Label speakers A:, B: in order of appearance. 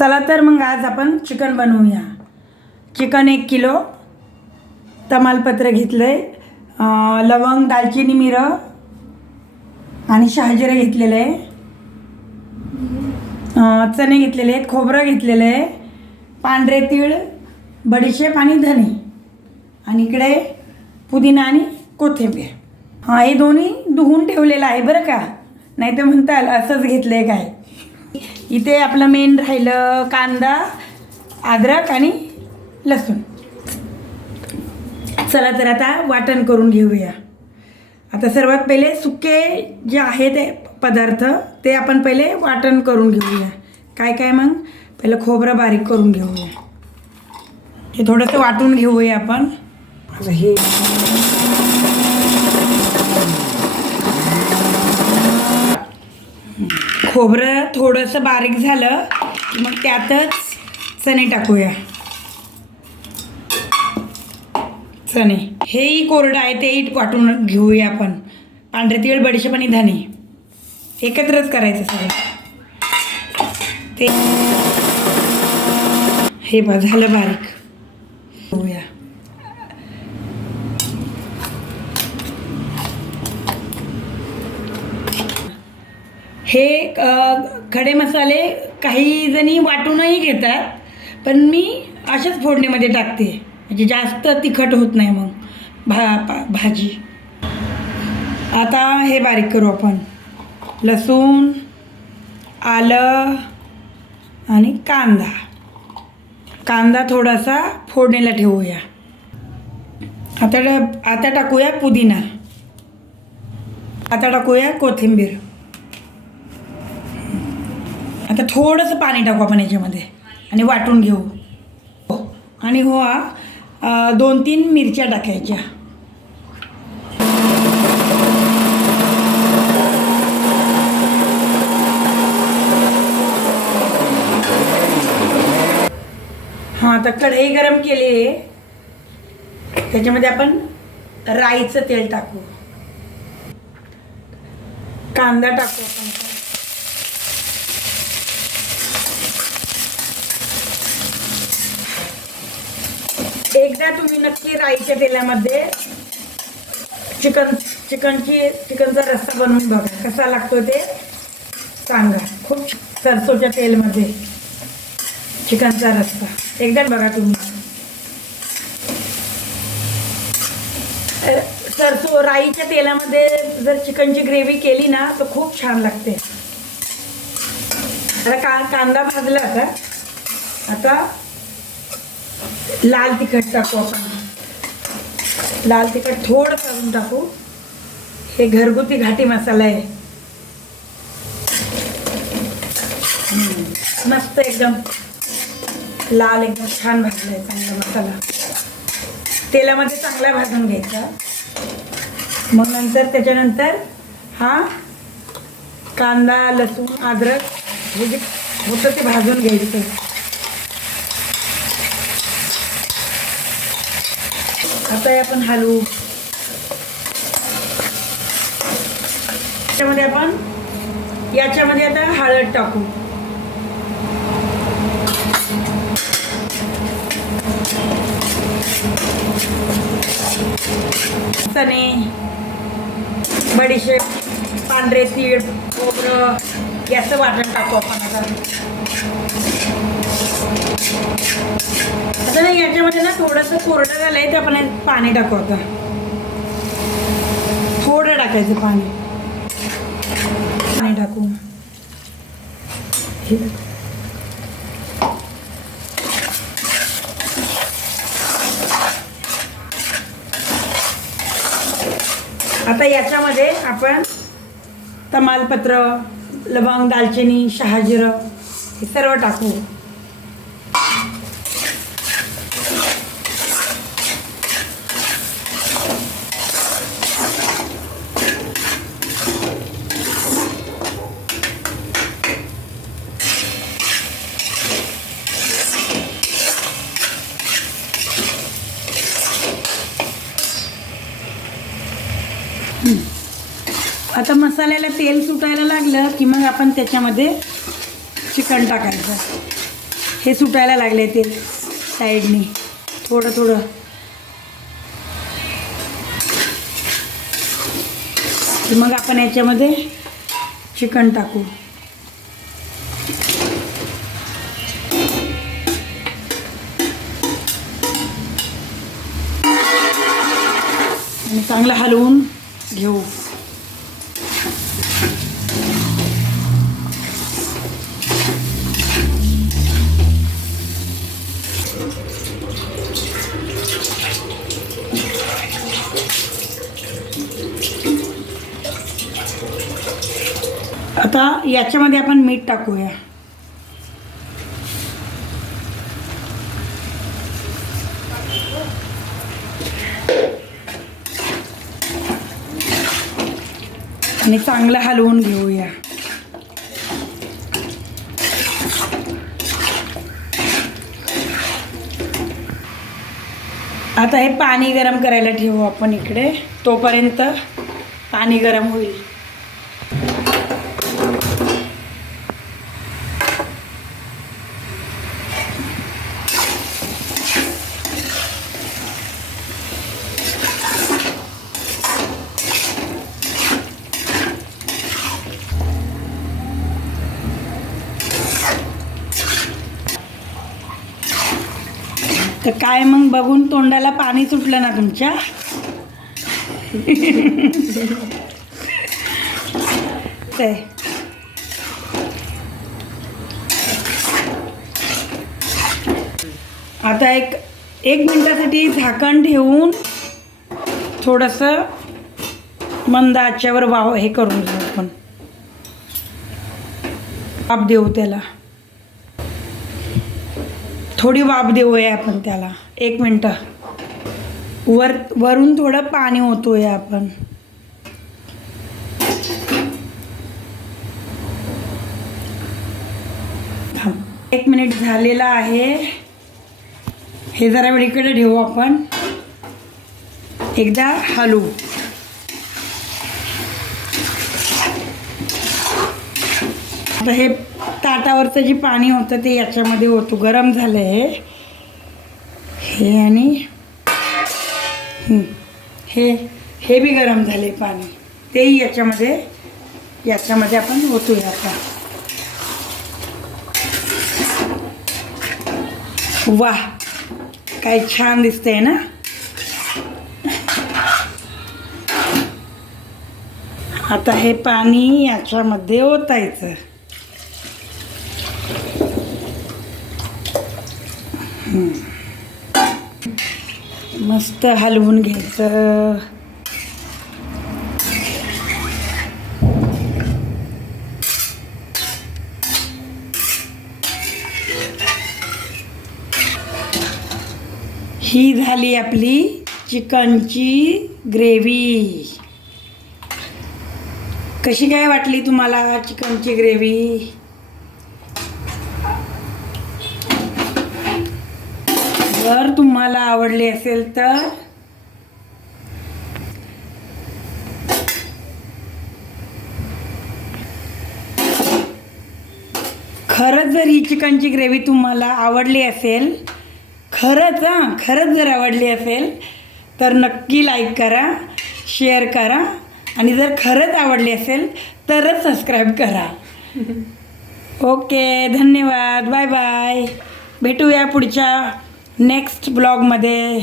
A: चला तर मग आज आपण चिकन बनवूया. चिकन एक किलो तमालपत्र घेतलं आहे लवंग दालचिनी मिरं आणि शहाजिरं घेतलेलं आहे. चणे घेतलेले आहेत खोबरं घेतलेलं आहे पांढरे तीळ बडीशेप आणि धने आणि इकडे पुदिना आणि कोथिंबीर. हां हे दोन्ही धुवून ठेवलेलं आहे बरं का? नाही तर म्हणताल असंच घेतलं आहे काय? इथे आपलं मेन राहिलं कांदा अद्रक आणि लसूण. चला तर आता वाटण करून घेऊया. आता सर्वात पहिले सुके जे आहे ते पदार्थ ते आपण पहिले वाटण करून घेऊया. काय काय मग? पहिलं खोबरं बारीक करून घेऊया. हे थोडंसं वाटून घेऊया आपण. आता हे खोबरं थोडंसं बारीक झालं मग त्यातच चणे टाकूया. चणे. हेही कोरडं आहे तेही वाटून घेऊया आपण. पांढरे तिळ बडीशेप आणि धने एकत्रच करायचं सगळं. ते हे बघ झालं बारीक घेऊया हे खडे मसाले काही जणी वाटूनही घेतात पण मी अशाच फोडणीमध्ये टाकते. म्हणजे जास्त तिखट होत नाही मग भा पा- भाजी. आता हे बारीक करू आपण. लसूण आलं आणि कांदा. कांदा थोडासा फोडणीला ठेवूया. आता आता टाकूया पुदिना. आता टाकूया कोथिंबीर. आता थोडंसं पाणी टाकू आपण याच्यामध्ये आणि वाटून घेऊ. हो. आणि हो दोन तीन मिरच्या टाकायच्या. हां आता कढई गरम केली. आहे त्याच्यामध्ये आपण राईचं तेल टाकू. कांदा टाकू आपण आता. एकदा तुम्ही नक्की राईच्या तेलामध्ये चिकन चिकनची चिकनचा रस्सा बनवून बघा. कसा लागतो ते सांगा. खूप सरसोच्या तेलमध्ये चिकनचा रस्सा. एकदा बघा तुम्ही. सरसो राईच्या तेलामध्ये जर चिकनची ग्रेव्ही केली ना तर खूप छान लागते. आता का कांदा भाजला आता. आता लाल तिखट टाकू आपण. लाल तिखट थोडं करून टाकू. हे घरगुती घाटी मसाला आहे. मस्त एकदम लाल एकदम छान भाजला आहे चांगला मसाला. तेलामध्ये चांगला भाजून घ्यायचा. मग नंतर त्याच्यानंतर हा कांदा लसूण अद्रक हे जे होतं ते भाजून घ्यायचं. आता आपण हलवू. त्याच्यामध्ये आपण याच्यामध्ये आता हळद टाकू. चणे बडीशेप पांढरे तीळ खोबरं याचं वाटण टाकू आपण आता. आता ना याच्यामध्ये ना थोडंसं कोरडं झालंय ते आपण पाणी टाकू आता. थोडं टाकायचं पाणी. पाणी टाकू. आता याच्यामध्ये आपण तमालपत्र लवंग दालचिनी शहाजिरं हे सर्व टाकू. आता मसाल्याला तेल सुटायला लागलं की मग आपण त्याच्यामध्ये चिकन टाकायचं. हे सुटायला लागले ते साईडनी. थोडं थोडं. मग आपण याच्यामध्ये चिकन टाकू. आता याच्यामध्ये आपण मीठ टाकूया. आणि चांगलं हलवून घेऊया. आता हे पाणी गरम करायला ठेवू आपण इकडे. तोपर्यंत पाणी गरम होईल. तर काय मग बघून तोंडाला पाणी सुटलं ना तुमच्या? ते. आता एक एक मिनटासाठी झाकण ठेवून थोडंसं मंद आच्यावर वाव हे करून घेऊ आपण. आप देऊ त्याला. थोडी वाफ देऊया आपण त्याला. एक मिनटं. वर वरून थोडं पाणी ओतूया आपण. एक मिनिट झालेला आहे. हे जरा वेळ इकडे ठेवू आपण. एकदा हलवू. आता हे ताटावरचं जे पाणी होतं ते याच्यामध्ये होतो गरम झालं आहे हे आणि हे हे बी गरम झाले पाणी. तेही याच्यामध्ये याच्यामध्ये आपण ओतूया आता. वा काय छान दिसतंय ना? आता हे पाणी याच्यामध्ये ओतायचं. मस्त हलवून घ्यायचं. ही झाली आपली चिकनची ग्रेव्ही. कशी काय वाटली तुम्हाला चिकनची ग्रेव्ही? जर तुम्हाला आवडली असेल तर खरंच जर ही चिकनची ग्रेव्ही तुम्हाला आवडली असेल खरंच हां खरंच जर आवडली असेल तर नक्की लाईक करा शेअर करा आणि जर खरंच आवडली असेल तरच सबस्क्राईब करा. ओके धन्यवाद बाय बाय भेटूया पुढच्या नेक्स्ट ब्लॉगमध्ये